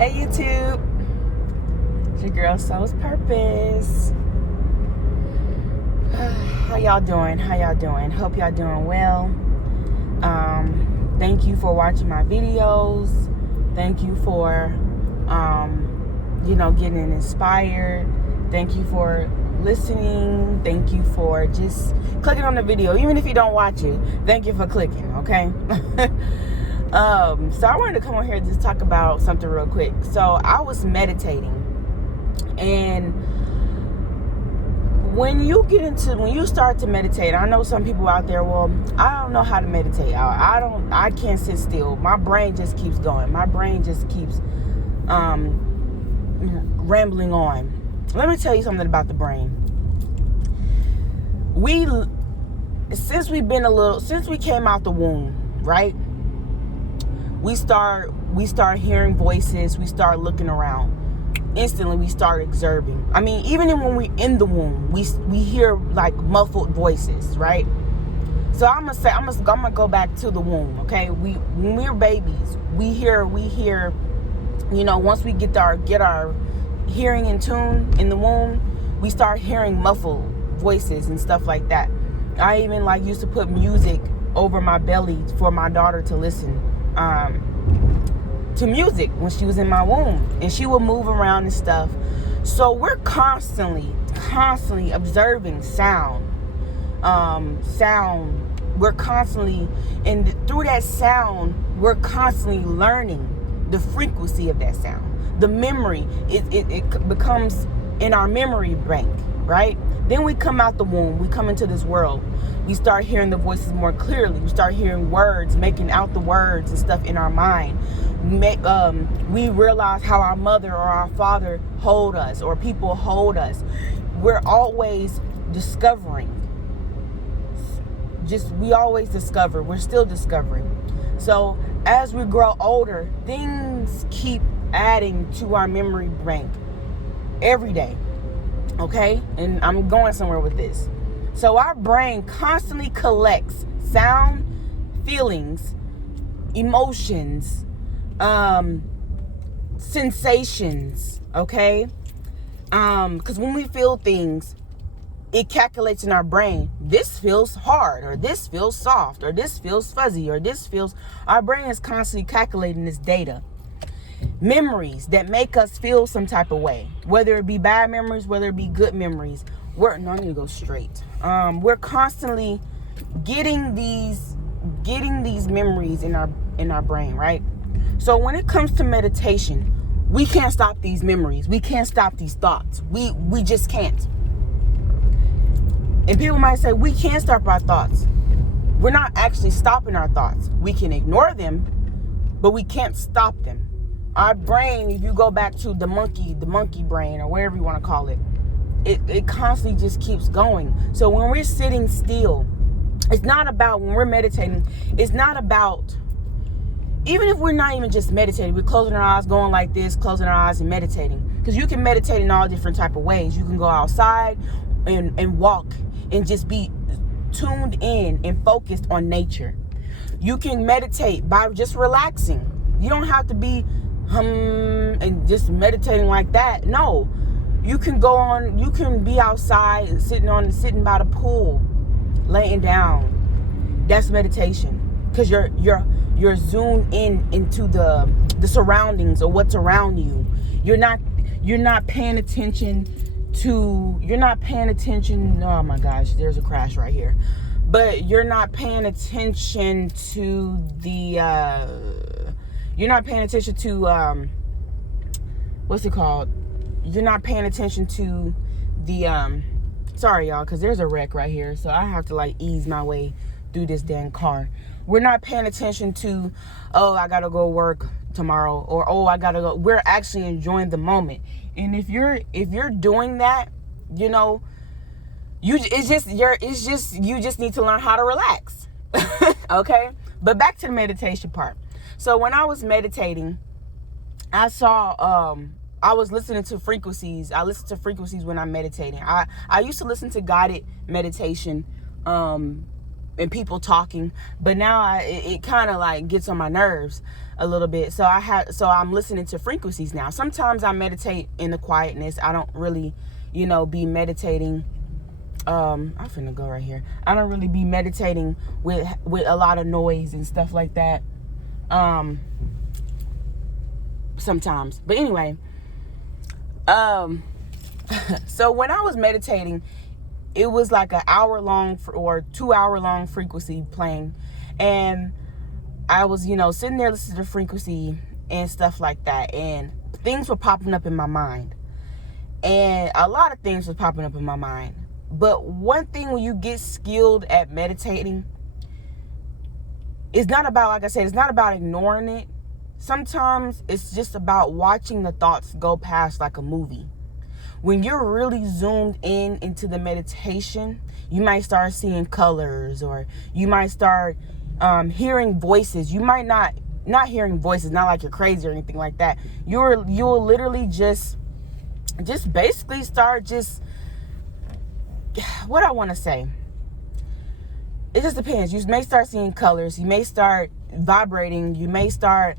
Hey YouTube, it's your girl Soul's Purpose. How y'all doing? Hope y'all doing well. Thank you for watching my videos. Thank you for getting inspired. Thank you for listening. Thank you for just clicking on the video, even if you don't watch it. Thank you for clicking, okay? So I wanted to come on here and just talk about something real quick. So I was meditating, and when you start to meditate, I know some people out there, well, I don't know how to meditate. I can't sit still. My brain just keeps going. My brain just keeps rambling on. Let me tell you something about the brain. Since we came out the womb, right? We start hearing voices. We start looking around. Instantly, we start observing. I mean, even when we're in the womb, we hear like muffled voices, right? So I'm gonna go back to the womb, okay? When we're babies, we hear. Once we get our hearing in tune in the womb, we start hearing muffled voices and stuff like that. I even used to put music over my belly for my daughter to listen to music when she was in my womb, and she would move around and stuff. So we're constantly observing sound. We're constantly, and through that sound, we're constantly learning the frequency of that sound. The memory, it becomes in our memory bank, right? Then we come out the womb, we come into this world. We start hearing the voices more clearly. We start hearing words, making out the words and stuff in our mind. We realize how our mother or our father hold us, or people hold us. We're always discovering. We always discover. We're still discovering. So as we grow older, things keep adding to our memory bank every day. Okay? And I'm going somewhere with this. So our brain constantly collects sound, feelings, emotions, sensations, okay? Because when we feel things, it calculates in our brain, this feels hard, or this feels soft, or this feels fuzzy, or our brain is constantly calculating this data. Memories that make us feel some type of way, whether it be bad memories, whether it be good memories. I need to go straight. We're constantly getting these memories in our brain, right? So when it comes to meditation, we can't stop these memories. We can't stop these thoughts. We just can't. And people might say, we can't stop our thoughts. We're not actually stopping our thoughts. We can ignore them, but we can't stop them. Our brain, if you go back to the monkey brain, or whatever you want to call it, it constantly just keeps going. So when we're sitting still, it's not about, when we're meditating, it's not about, even if we're not even just meditating, we're closing our eyes, going like this, closing our eyes and meditating. Because you can meditate in all different type of ways. You can go outside and walk and just be tuned in and focused on nature. You can meditate by just relaxing. You don't have to be and just meditating like that. No. You can be outside and sitting by the pool, laying down. That's meditation. Because you're zoomed into the surroundings or what's around you. You're not paying attention to, oh my gosh, there's a crash right here. But you're not paying attention to what's it called? You're not paying attention to the sorry y'all, because there's a wreck right here, so I have to ease my way through this damn car. We're not paying attention to, oh, I gotta go work tomorrow, or oh, I gotta go. We're actually enjoying the moment. And if you're doing that, you just need to learn how to relax. Okay? But back to the meditation part. So when I was meditating, I saw I was listening to frequencies. I listen to frequencies when I'm meditating. I used to listen to guided meditation and people talking. But now it kind of like gets on my nerves a little bit. So I'm listening to frequencies now. Sometimes I meditate in the quietness. I don't really, be meditating. I'm finna go right here. I don't really be meditating with a lot of noise and stuff like that. Sometimes. But anyway, so when I was meditating, it was like an hour-long or 2-hour-long frequency playing. And I was, sitting there listening to the frequency and stuff like that. And things were popping up in my mind. And a lot of things were popping up in my mind. But one thing when you get skilled at meditating, it's not about, like I said, it's not about ignoring it. Sometimes it's just about watching the thoughts go past like a movie. When you're really zoomed into the meditation, you might start seeing colors, or you might start hearing voices. You might not hearing voices, not like you're crazy or anything like that. You'll literally just basically start what I want to say. It just depends. You may start seeing colors. You may start vibrating. You may start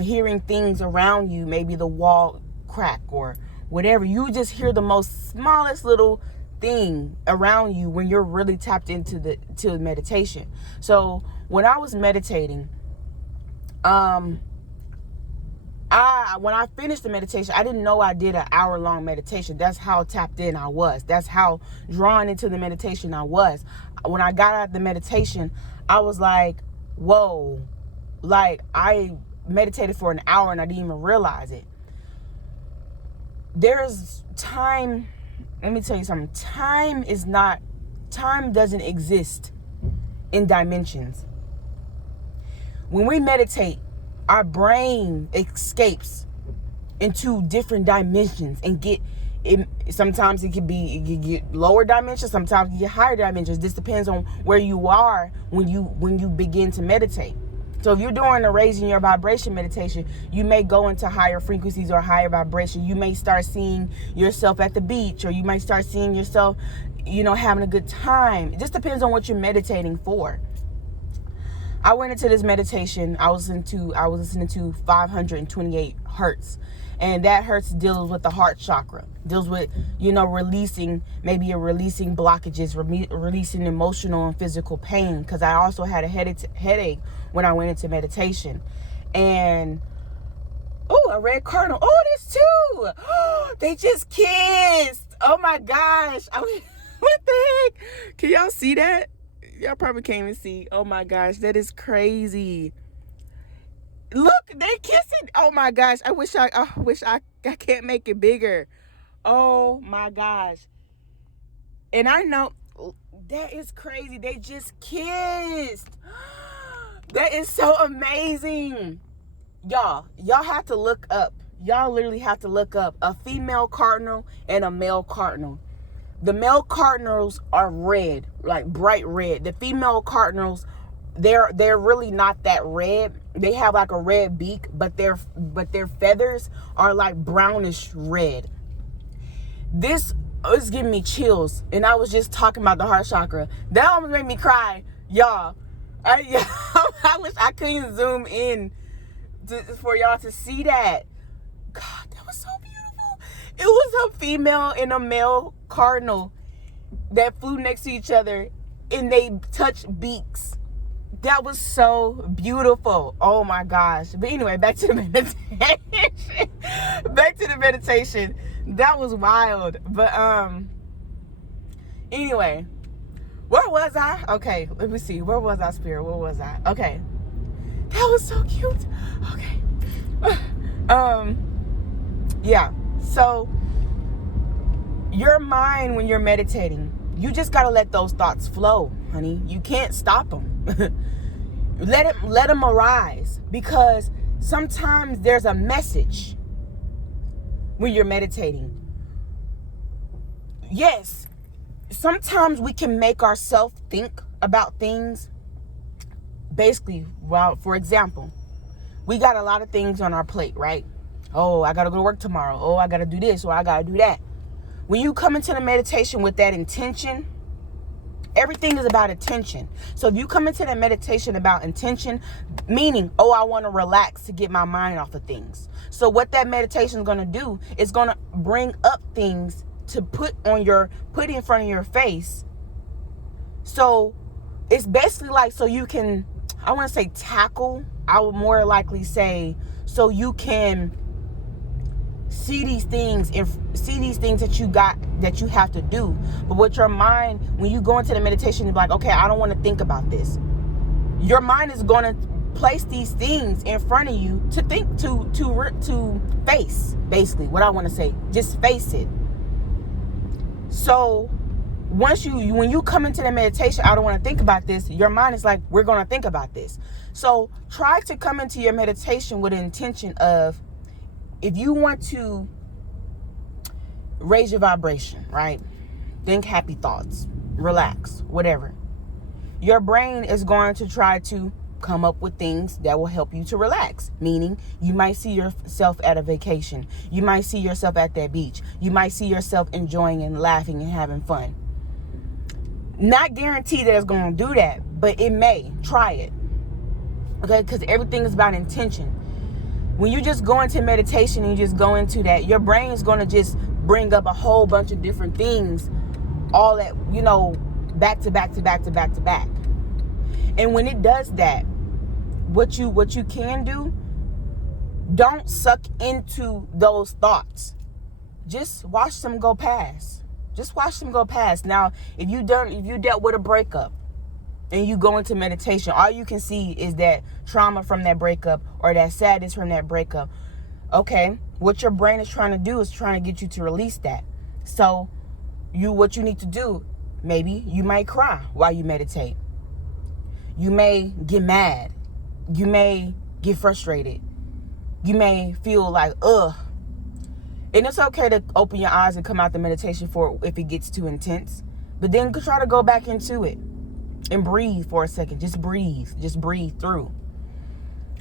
hearing things around you. Maybe the wall crack or whatever. You just hear the most smallest little thing around you when you're really tapped into to meditation. So when I was meditating, when I finished the meditation, I didn't know I did an hour-long meditation. That's how tapped in I was. That's how drawn into the meditation I was. When I got out of the meditation, I was like, whoa, like I meditated for an hour and I didn't even realize it. There's time. Let me tell you something. Time doesn't exist in dimensions. When we meditate, our brain escapes into different dimensions and sometimes it can get lower dimensions, sometimes you get higher dimensions. This depends on where you are when you begin to meditate. So if you're doing a raising your vibration meditation, you may go into higher frequencies or higher vibration. You may start seeing yourself at the beach, or you might start seeing yourself, having a good time. It just depends on what you're meditating for. I went into this meditation. I was listening to 528 hertz. And that hertz deals with the heart chakra. Deals with, releasing blockages, releasing emotional and physical pain. Because I also had a headache when I went into meditation. And, a red cardinal. Oh, there's two. They just kissed. Oh my gosh. What the heck? Can y'all see that? Y'all probably can't even see. Oh my gosh, that is crazy. Look, they're kissing. Oh my gosh, I wish I can't make it bigger. Oh my gosh. And I know that is crazy. They just kissed. That is so amazing. Y'all have to look up. Y'all literally have to look up a female cardinal and a male cardinal. The male cardinals are red, like bright red. The female cardinals, they're really not that red. They have like a red beak, but their feathers are like brownish red. This is giving me chills, and I was just talking about the heart chakra. That almost made me cry, y'all. I wish I couldn't zoom in for y'all to see that. God, that was so beautiful. It was a female and a male cardinal that flew next to each other, and they touched beaks. That was so beautiful. Oh my gosh. But anyway, back to the meditation. That was wild. But anyway, where was I? Okay, let me see. Where was I, Spirit? Where was I? Okay. That was so cute. Okay. Yeah. So your mind, when you're meditating, you just got to let those thoughts flow, honey. You can't stop them. Let them arise, because sometimes there's a message when you're meditating. Yes, sometimes we can make ourselves think about things. Basically, well, for example, we got a lot of things on our plate, right? Oh, I got to go to work tomorrow. Oh, I got to do this, or I got to do that. When you come into the meditation with that intention, Everything is about intention. So if you come into that meditation about intention, meaning, oh, I want to relax to get my mind off of things. So what that meditation is going to do is going to bring up things to put in front of your face. So it's basically like, so you can, I want to say tackle. I would more likely say, so you can see these things that you have to do. But with your mind, when you go into the meditation, you're like, okay, I don't want to think about this. Your mind is going to place these things in front of you to think, to face. Basically, what I want to say, just face it. So when you come into the meditation, I don't want to think about this, your mind is like, we're going to think about this. So try to come into your meditation with an intention of, if you want to raise your vibration, right? Think happy thoughts, relax, whatever. Your brain is going to try to come up with things that will help you to relax. Meaning, you might see yourself at a vacation. You might see yourself at that beach. You might see yourself enjoying and laughing and having fun. Not guaranteed that it's going to do that, but it may. Try it. Okay? Because everything is about intention. When you just go into meditation and you just go into that, your brain is going to just bring up a whole bunch of different things, all at, back to back to back to back to back. And when it does that, what you can do, don't suck into those thoughts. Just watch them go past. Just watch them go past. Now, if you dealt with a breakup and you go into meditation, all you can see is that trauma from that breakup or that sadness from that breakup. Okay, what your brain is trying to do is trying to get you to release that. So what you need to do, maybe you might cry while you meditate. You may get mad. You may get frustrated. You may feel like, ugh. And it's okay to open your eyes and come out the meditation for if it gets too intense. But then try to go back into it and breathe for a second. Just breathe. Just breathe through.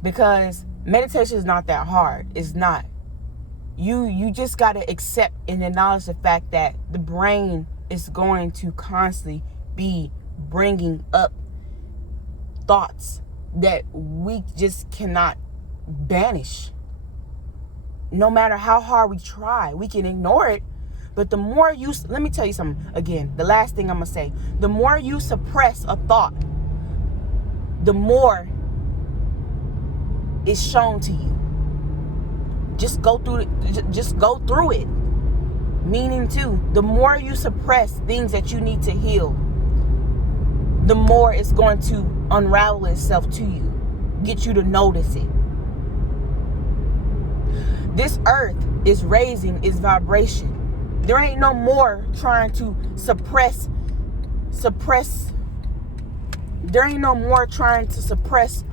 Because meditation is not that hard. It's not. You just got to accept and acknowledge the fact that the brain is going to constantly be bringing up thoughts that we just cannot banish. No matter how hard we try, we can ignore it. But the more let me tell you something again, the last thing I'm going to say, the more you suppress a thought, the more it's shown to you. Just go through it. Meaning too, the more you suppress things that you need to heal, the more it's going to unravel itself to you, get you to notice it. This earth is raising its vibration. There ain't no more trying to suppress. There ain't no more trying to suppress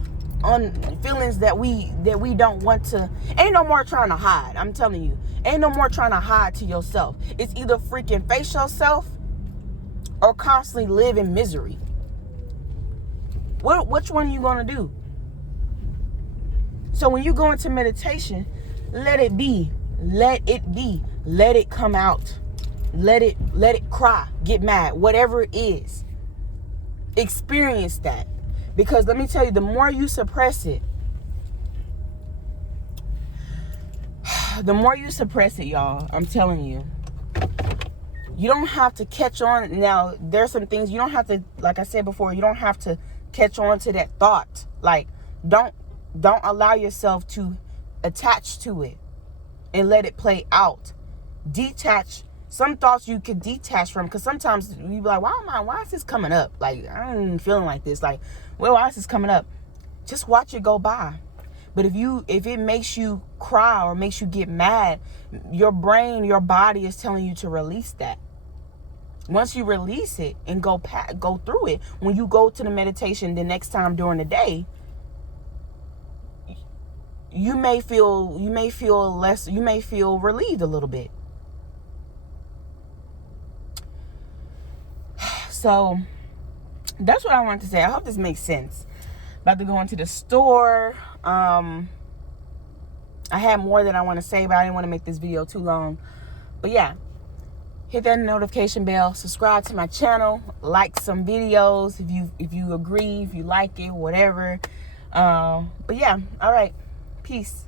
feelings that we don't want to. Ain't no more trying to hide. I'm telling you, ain't no more trying to hide to yourself. It's either freaking face yourself or constantly live in misery. Which one are you gonna do? So when you go into meditation, let it be. Let it be. Let it come out. Let it cry. Get mad. Whatever it is. Experience that. Because let me tell you, the more you suppress it, y'all, I'm telling you, you don't have to catch on. Now, there's some things you don't have to, like I said before, you don't have to catch on to that thought. Like, don't allow yourself to attach to it and let it play out. Detach. Some thoughts you can detach from, because sometimes you be like, why is this coming up? Like, I ain't even feeling like this. Like, well, why is this coming up? Just watch it go by. But if it makes you cry or makes you get mad, your brain, your body is telling you to release that. Once you release it and go through it, when you go to the meditation the next time during the day, you may feel relieved a little bit. So that's what I wanted to say. I hope this makes sense. About to go into the store. I had more that I want to say, but I didn't want to make this video too long. But yeah, hit that notification bell, subscribe to my channel, like some videos if you agree, if you like it, whatever. But yeah, all right, peace.